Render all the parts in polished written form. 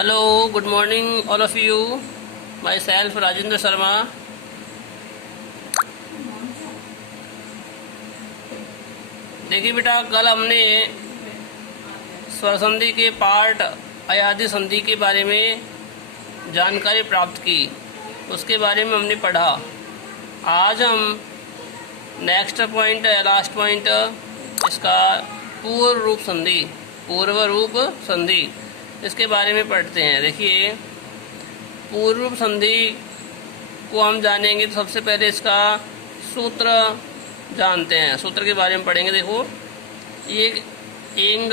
Hello, good morning all of you. Myself Rajendra Sharma. देखिए बेटा, कल हमने स्वर संधि के पार्ट अयादि संधि के बारे में जानकारी प्राप्त की, उसके बारे में हमने पढ़ा। आज हम नेक्स्ट पॉइंट लास्ट पॉइंट इसका पूर्व रूप संधि इसके बारे में पढ़ते हैं। देखिए, पूर्व रूप संधि को हम जानेंगे तो सबसे पहले इसका सूत्र जानते हैं, सूत्र के बारे में पढ़ेंगे। देखो, ये एंग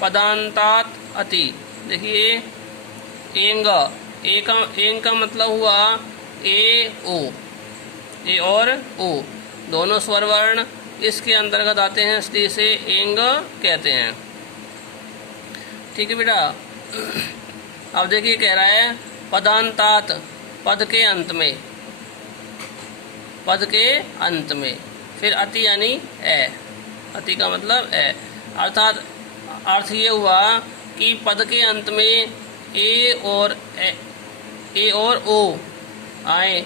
पदांतात अति। देखिए, एंग का मतलब हुआ ए और ओ दोनों स्वर वर्ण इसके अंतर्गत आते हैं, इसलिए इसे एंग कहते हैं। ठीक है बेटा। अब देखिए, कह रहा है पदांतात, पद के अंत में, फिर अति यानी ए, अति का मतलब ए, अर्थात अर्थ ये हुआ कि पद के अंत में ए और ओ आए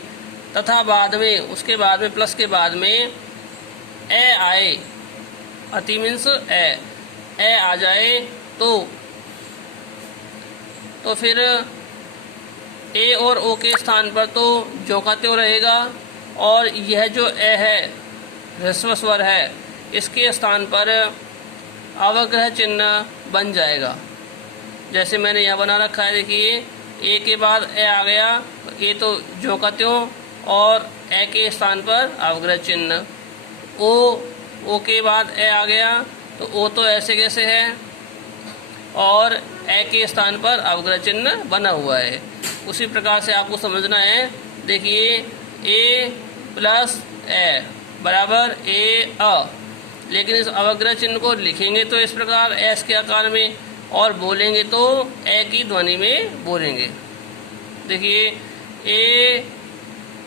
तथा बाद में, उसके बाद में, प्लस के बाद में ए आए। अति मीन्स ए आ जाए तो फिर ए और ओ के स्थान पर तो जो का त्यों रहेगा, और यह जो ए है ह्रस्व स्वर है, इसके स्थान पर अवग्रह चिन्ह बन जाएगा। जैसे मैंने यह बना रखा है। देखिए, ए के बाद ए आ गया तो ए तो जो का त्यों, और ए के स्थान पर अवग्रह चिन्ह। ओ के बाद ए आ गया तो ओ तो ऐसे कैसे है, और ए के स्थान पर अवग्रह चिन्ह बना हुआ है। उसी प्रकार से आपको समझना है। देखिए, ए प्लस ए बराबर ए अ, लेकिन इस अवग्रह चिन्ह को लिखेंगे तो इस प्रकार एस के आकार में, और बोलेंगे तो ए की ध्वनि में बोलेंगे। देखिए, ए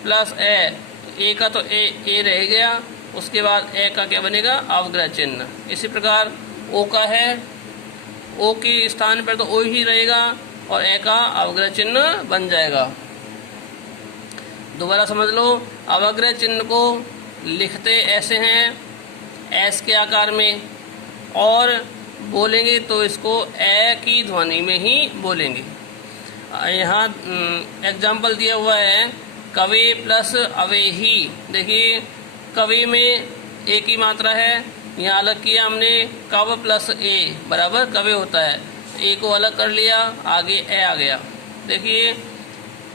प्लस ए का तो ए रह गया, उसके बाद ए का क्या बनेगा, अवग्रह चिन्ह। इसी प्रकार ओ का है, ओ के स्थान पर तो ओ ही रहेगा और ए का अवग्रह चिन्ह बन जाएगा। दोबारा समझ लो, अवग्रह चिन्ह को लिखते ऐसे हैं, एस के आकार में, और बोलेंगे तो इसको ए की ध्वनि में ही बोलेंगे। यहाँ एग्जाम्पल दिया हुआ है, कवे प्लस अवेही। देखिए, कवे में ए की मात्रा है, यहाँ अलग किया हमने, कव प्लस ए बराबर कवे होता है। ए को अलग कर लिया, आगे ए आ गया। देखिए,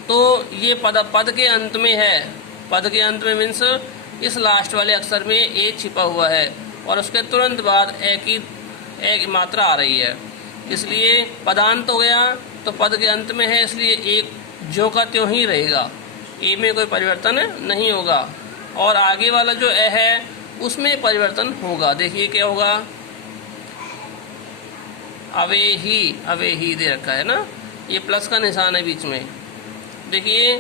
तो ये पद के अंत में है। पद के अंत में मीन्स इस लास्ट वाले अक्षर में ए छिपा हुआ है, और उसके तुरंत बाद ए की मात्रा आ रही है, इसलिए पदांत हो गया। तो पद के अंत में है, इसलिए एक जो का त्यों ही रहेगा, ए में कोई परिवर्तन नहीं होगा, और आगे वाला जो ए है उसमें परिवर्तन होगा। देखिए क्या होगा, अवेही दे रखा है ना, ये प्लस का निशान है बीच में। देखिए,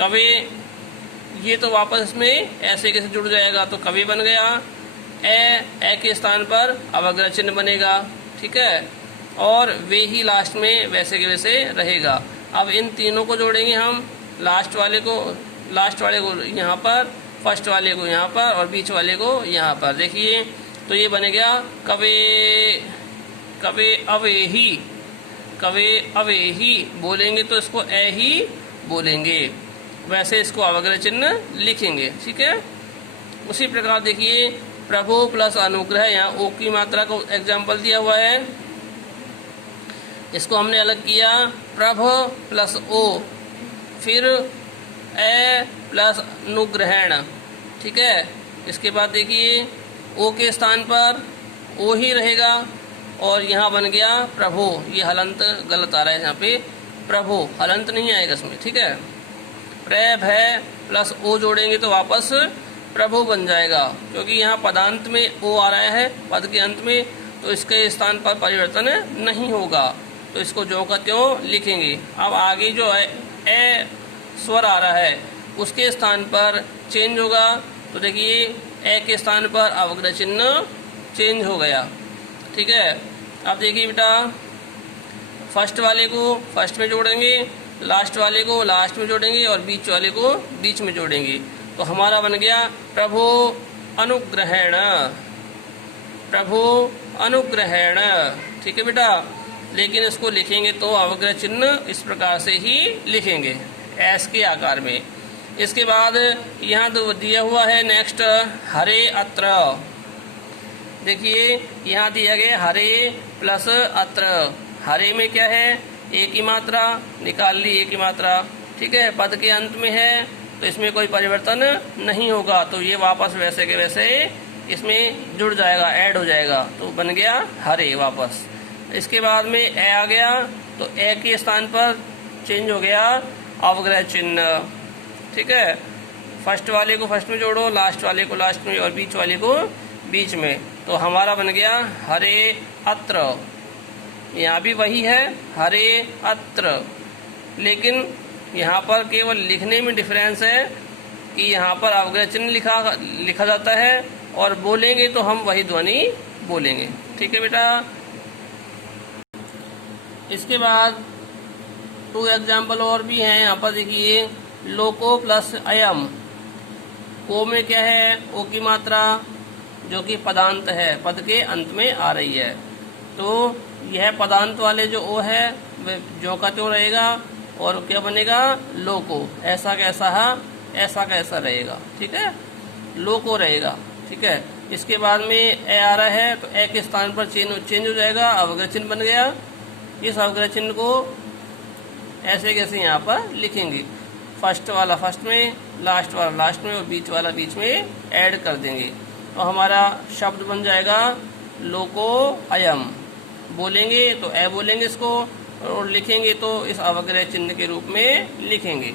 कवे, ये तो वापस में ऐसे कैसे जुड़ जाएगा, तो कवे बन गया। ए के स्थान पर अवग्रह चिन्ह बनेगा। ठीक है, और वे ही लास्ट में वैसे के वैसे रहेगा। अब इन तीनों को जोड़ेंगे हम, लास्ट वाले को यहाँ पर, फर्स्ट वाले को यहाँ पर, और बीच वाले को यहाँ पर। देखिए, तो ये बन गया कवे अवेही बोलेंगे तो इसको ए ही बोलेंगे, वैसे इसको अवग्रह चिन्ह लिखेंगे। ठीक है। उसी प्रकार देखिए, प्रभु प्लस अनुग्रह, यहाँ ओ की मात्रा को एग्जाम्पल दिया हुआ है, इसको हमने अलग किया, प्रभ प्लस ओ, फिर ए प्लस अनुग्रहण। ठीक है। इसके बाद देखिए, ओ के स्थान पर ओ ही रहेगा, और यहाँ बन गया प्रभु। ये हलंत गलत आ रहा है, यहाँ पे प्रभु हलंत नहीं आएगा इसमें। ठीक है। प्रभ है प्लस ओ जोड़ेंगे तो वापस प्रभु बन जाएगा, क्योंकि यहाँ पदांत में ओ आ रहा है पद के अंत में, तो इसके स्थान पर परिवर्तन नहीं होगा, तो इसको जो का त्यों लिखेंगे। अब आगे जो है ए स्वर आ रहा है, उसके स्थान पर चेंज होगा, तो देखिए ए के स्थान पर अवग्रह चिन्ह चेंज हो गया। ठीक है। अब देखिए बेटा, फर्स्ट वाले को फर्स्ट में जोड़ेंगे, लास्ट वाले को लास्ट में जोड़ेंगे और बीच वाले को बीच में जोड़ेंगे। तो हमारा बन गया प्रभु अनुग्रहेण, प्रभु अनुग्रहेण। ठीक है बेटा, लेकिन इसको लिखेंगे तो अवग्रह चिन्ह इस प्रकार से ही लिखेंगे, एस के आकार में। इसके बाद यहाँ तो दिया हुआ है नेक्स्ट हरे अत्र। देखिए यहाँ दिया गया हरे प्लस अत्र। हरे में क्या है, एक ही मात्रा निकाल ली, एक ही मात्रा। ठीक है, पद के अंत में है तो इसमें कोई परिवर्तन नहीं होगा, तो ये वापस वैसे के वैसे इसमें जुड़ जाएगा, ऐड हो जाएगा, तो बन गया हरे वापस। इसके बाद में ए आ गया तो ए के स्थान पर चेंज हो गया अवग्रह चिन्ह। ठीक है, फर्स्ट वाले को फर्स्ट में जोड़ो, लास्ट वाले को लास्ट में और बीच वाले को बीच में, तो हमारा बन गया हरे अत्र। यहाँ भी वही है हरे अत्र, लेकिन यहाँ पर केवल लिखने में डिफरेंस है कि यहाँ पर अवग्रह चिन्ह लिखा जाता है और बोलेंगे तो हम वही ध्वनि बोलेंगे। ठीक है बेटा। इसके बाद 2 एग्जाम्पल और भी हैं। यहाँ पर देखिए लोको प्लस अयम। को में क्या है, ओ की मात्रा जो कि पदांत है, पद के अंत में आ रही है, तो यह पदांत वाले जो ओ है वह जो का त्यों रहेगा और क्या बनेगा लोको, ऐसा कैसा है ऐसा कैसा रहेगा। ठीक है, लोको रहेगा। ठीक है, इसके बाद में ए आ रहा है तो ए के स्थान पर चेंज हो जाएगा, अवग्रह चिन्ह बन गया। इस अवग्रह चिन्ह को ऐसे कैसे यहाँ पर लिखेंगे, फर्स्ट वाला फर्स्ट में, लास्ट वाला लास्ट में और बीच वाला बीच में ऐड कर देंगे, तो हमारा शब्द बन जाएगा लोको अयम। बोलेंगे तो ए बोलेंगे इसको और लिखेंगे तो इस अवग्रह चिन्ह के रूप में लिखेंगे।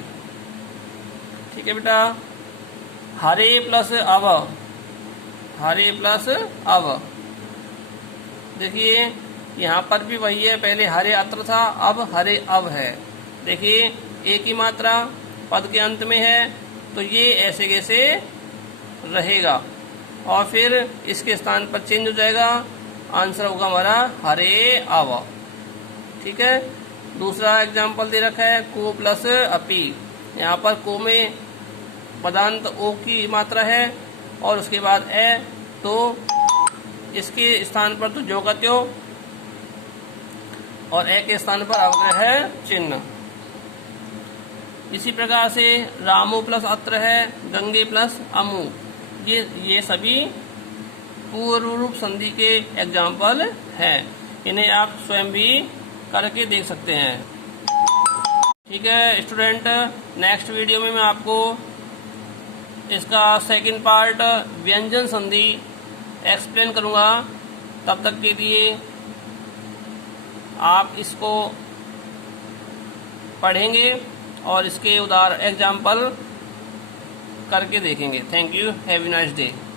ठीक है बेटा। हरे प्लस अव, हरे प्लस अव। देखिए यहाँ पर भी वही है, पहले हरे अत्र था, अब हरे अव है। देखिए एक ही मात्रा पद के अंत में है, तो ये ऐसे कैसे रहेगा और फिर इसके स्थान पर चेंज हो जाएगा, आंसर होगा हमारा हरे अव। ठीक है, दूसरा एग्जाम्पल दे रखा है को प्लस अपी। यहाँ पर को में पदांत ओ की मात्रा है और उसके बाद ए, तो इसके स्थान पर तो जो का त्यों और ए के स्थान पर अवग्रह चिन्ह। इसी प्रकार से रामो प्लस अत्र है, गंगे प्लस अमु। ये सभी पूर्व रूप संधि के एग्जाम्पल हैं, इन्हें आप स्वयं भी करके देख सकते हैं। ठीक है स्टूडेंट, नेक्स्ट वीडियो में मैं आपको इसका सेकंड पार्ट व्यंजन संधि एक्सप्लेन करूंगा। तब तक के लिए आप इसको पढ़ेंगे और इसके उदाहरण एग्जाम्पल करके देखेंगे। Thank you, have a nice day.